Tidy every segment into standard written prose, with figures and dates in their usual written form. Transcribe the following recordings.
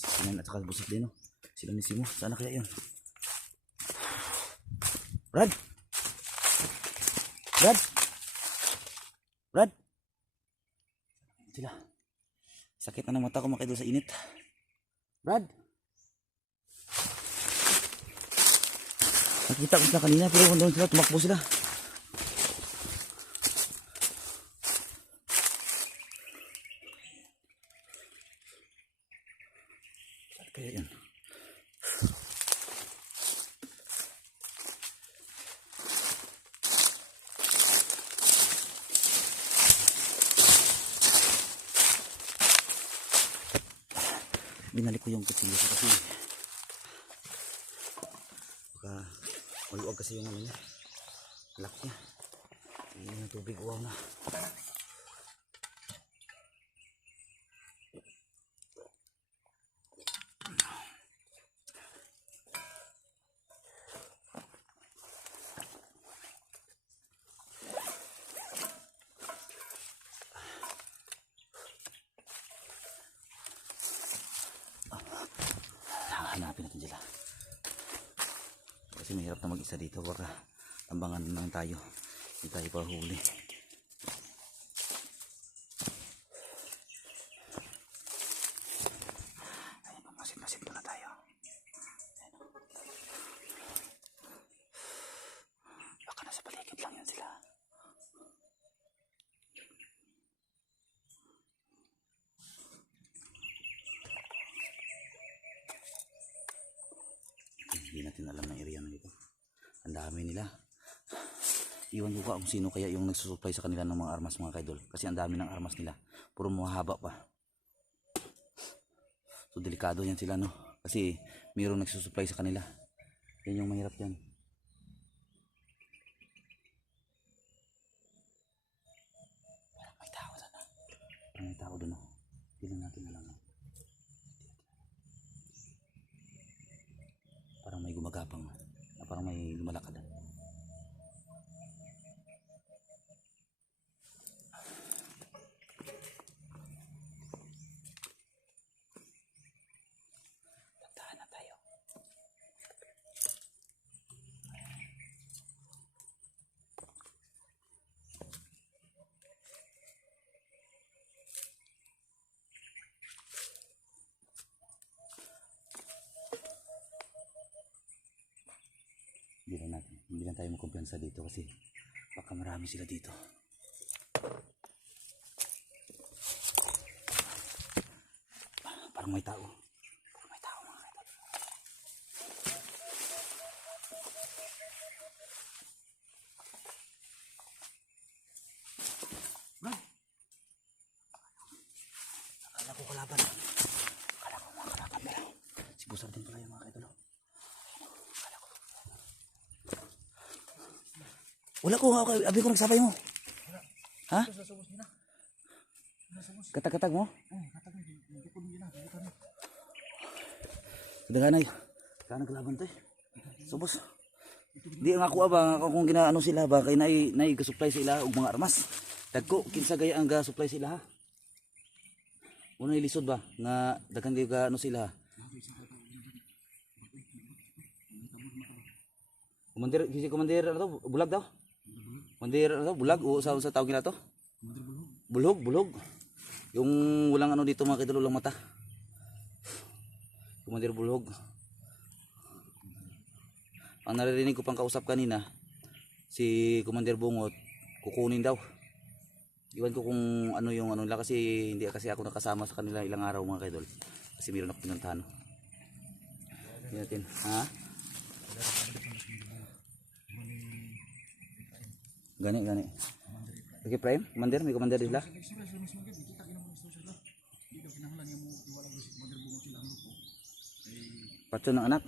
Sinan at saka busot din, no? Sila ni Simo. Sana kaya yun? Brad! Brad! Brad! Sila. Sakit na ng mata ko mga kaidol sa init. Brad! Nakita ko sila kanina pero doon sila, tumakbo sila. Kaya yan. Binalik ko yung kutsilyo kasi baka maluwag kasi yung ano niya, lock niya. Yung tubig uwaw na. Hanapin natin sila kasi mahirap na mag-isa dito, baka tambangan lang tayo, hindi tayo pahuli. Ayun, pamasin-masin muna tayo. Baka nasa paligid lang yun sila. Hindi natin alam ng area na ito. Ang dami nila. Iwan ko kung sino kaya yung nagsusupply sa kanila ng mga armas mga kaidol. Kasi ang dami ng armas nila. Puro mahaba pa. So delikado yan sila, no? Kasi mayroong nagsusupply sa kanila. Yan yung mahirap yan. Parang may tao doon, no? Parang may tao doon, no? Hindi lang natin alam, no? Parang may gumagapang, parang may lumalakad. Tantahan na tayo. Hindi lang tayo magkumpiyansa dito kasi baka marami sila dito. Parang may tao. Parang may tao mga kaidol. Brad! Akala ko kalaban. Akala ko mga kalaban nila. Si Busar din pala yung mga kaidol. Wala ko, abi ko nagsabay mo. Ha? Katag-katag mo? Kadaghanay. Kaya naglaban to eh. Subos. Di nga ako ba kung ginaano sila ba kay nay gasupply sila og mga armas. Dagko kinsa gaya ang ga-supply sila ha. Una ilisod ba nga daghan gyud ga ano sila. Komandir ano to? Bulag daw? Komandir ano to? Bulag o sa tawag nila to? Bulhog. Yung walang ano dito mga kaidol, walang mata. Komandir Bulhog. Ang naririnig ko pang kausap kanina, si Komandir Bungot, kukunin daw. Iwan ko kung ano yung ano nila kasi hindi kasi ako nakasama sa kanila ilang araw mga kaidol. Kasi mayroon ako pinuntahan. Hindi natin, ha? Gani. Okay, Prime? Commander? May commander sila? Patso ng anak?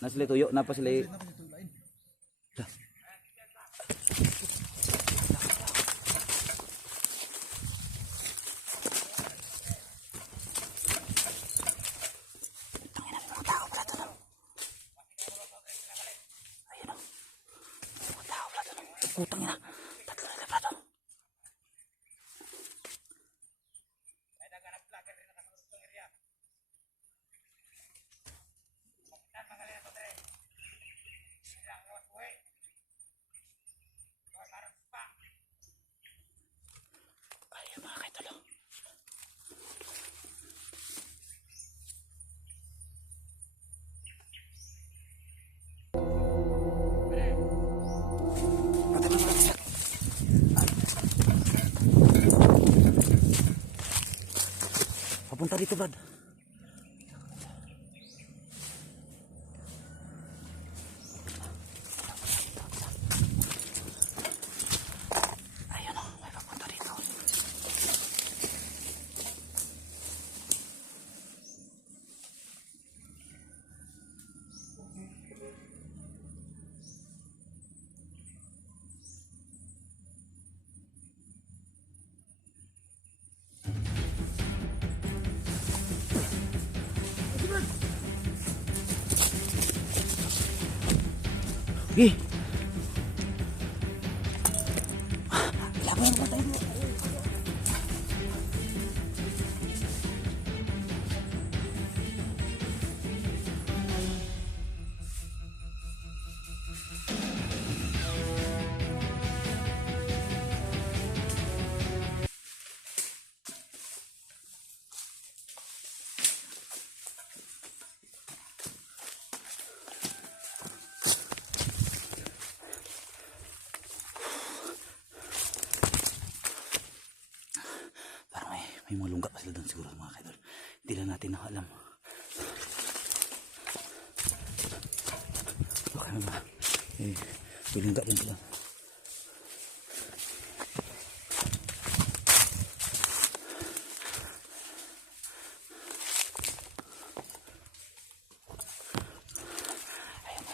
Na sila tuyo? Napa sila? Putang ina. Tatlo na librado. papunta dito, Brad. Ayun o, may papunta dito. Eh! Laban mo tayo. May mga lungga pa sila doon siguro mga kaidol. Hindi lang natin nakaalam. Baka naman. May lungga din sila. Ayan.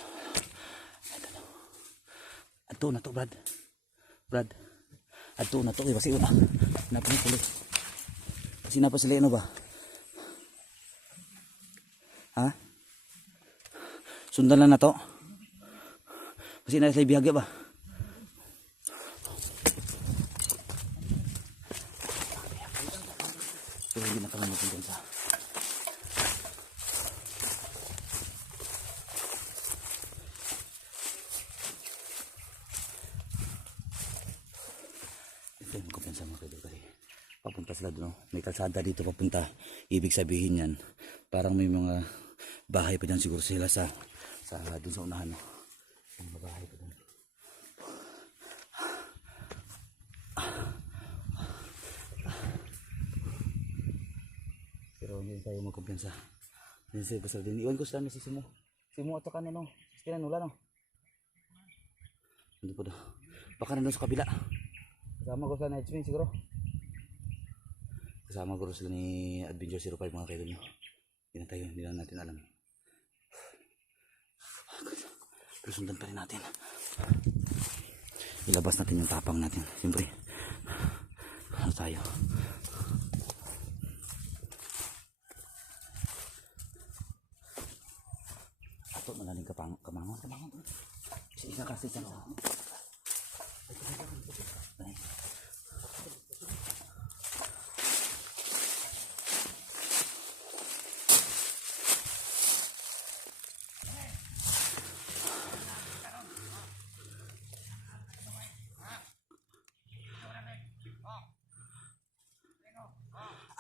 Ato na to, Brad. Brad. Ato na to. Kasi una. Napanutuloy. Sina pa sila ano ba? Ha? Sundan lang na to. Kasi nasa bihagya ba? Pero hindi na kami mapunta sa ito yung kumpensa mga kaidol kasi papunta sila doon. May kalsada dito papunta. Ibig sabihin yan, parang may mga bahay pa dyan siguro sila sa doon sa unahan. May mga bahay pa dyan. Pero hindi tayo magkumpiyansa. Hindi sila basta din. Iwan ko sila na si Simo. Simo at saka no. Stinan wala no. Hindi po daw. Baka na doon sa kabila. Kasama ko sa Nightwing siguro. Kasama ko sila ni Adventure 05 mga kaidol nyo. Hindi na natin alam. Pero sundan pa rin natin. Ilabas natin yung tapang natin. Siyempre. Ano tayo? Ato malaling kamangon. Isa kasi siya.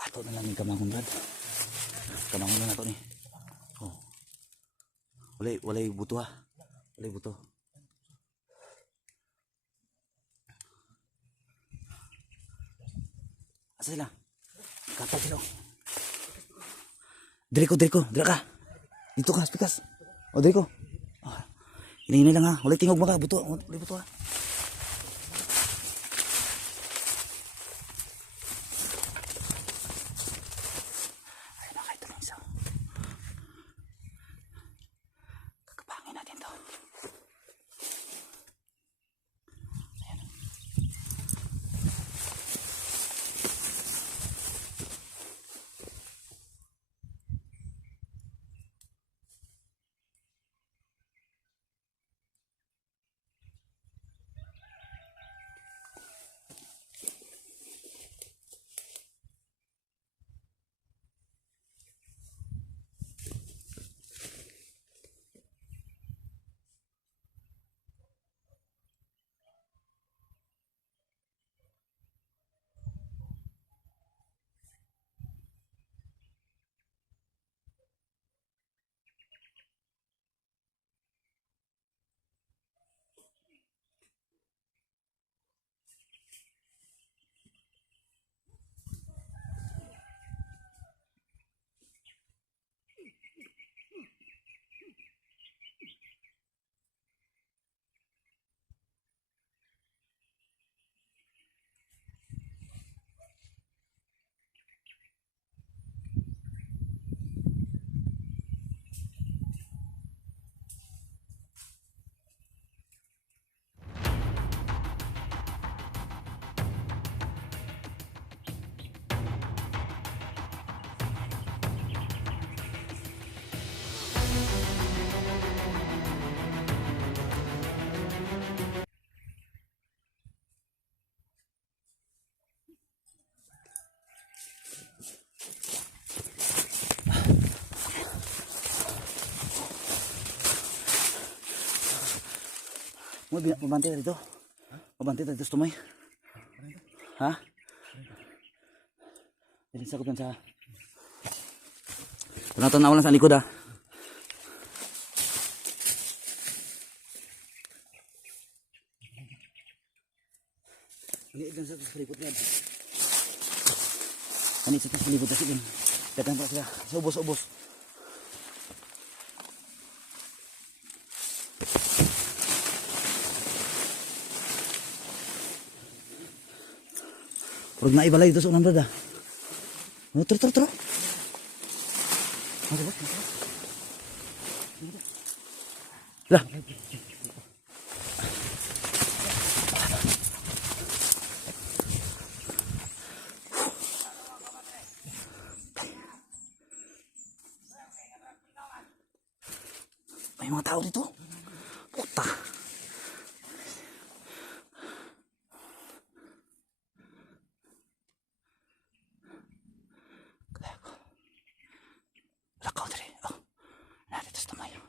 Ato na lang yung kamangon, Brad. Kamangon na nato ni. Oh. Walay buto ha. Walay buto. Asa sila? Kapag sila. Diri ko. Dira ka. Dito ka, pikas. O, diri ko. Oh. Hinahinay lang ha. Walay tingog maka. Buto. Walay buto ha. Mabante na dito. Mabante na dito sa tumoy. Ha? Dali sa kupan sa... Tanaw lang sa likod ha. Ini ikan sa likod niya. Ani sa likod kasi din. Dagan pa sila. Sa ubos-ubos. Purog na ibalay dito sa unang brad ah. Tro. Lah. May mga tao dito. Puta. Lakaw dali. Oh. Narito sa tamayo.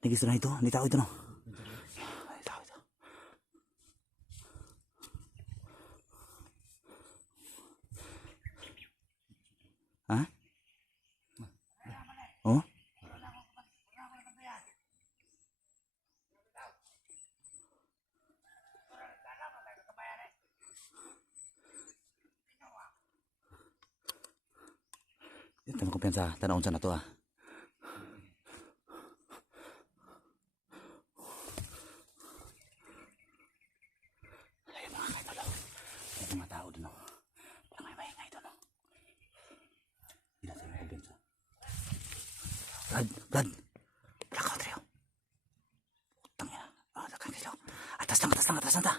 Nagis na ito. Hindi tao ito no. Hindi tao ito. Ha? Oh? Ito mo kumpiyansa. Tanawon sa na to ah. Ayun mga kaidolo. May mga tao din oh. Parang may maingay doon oh. Hindi natin mo kumpiyansa. Brad. Lakaw tayo. Putang yan. Lakang kayo. Atas lang ta. Atas lang ta.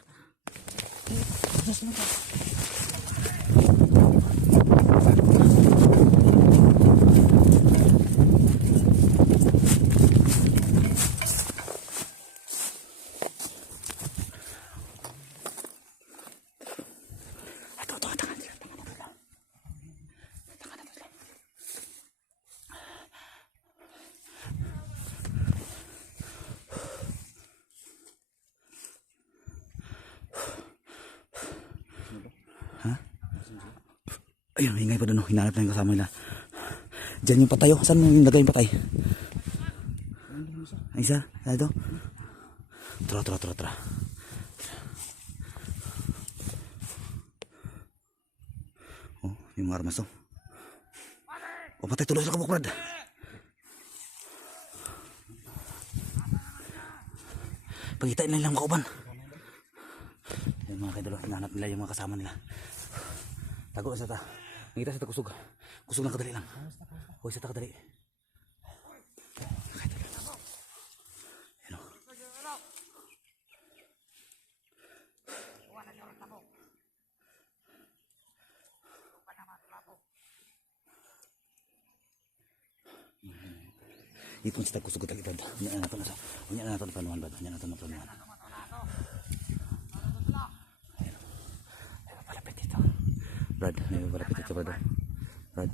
Ha? Ayun, hingay pa doon. Hinanap na yung kasama nila. Diyan yung patay. Saan yung lagay yung patay? Ay, isa? Dito? Tara. Oh, yung mga armas to. Oh, patay tuloy sa kabuk, Brad. Pagitain na nilang kauban. Yung mga kaidolo, hinahanap nila yung mga kasama nila. Tago sa ta. Nakita sa ta kusog. Kusog lang kadali lang. Huwag sa ta kadali. Ayan o. Ipon sa ta kusog kadali. Huwag na natin panuhan. Brad, may palapit dito, Brad.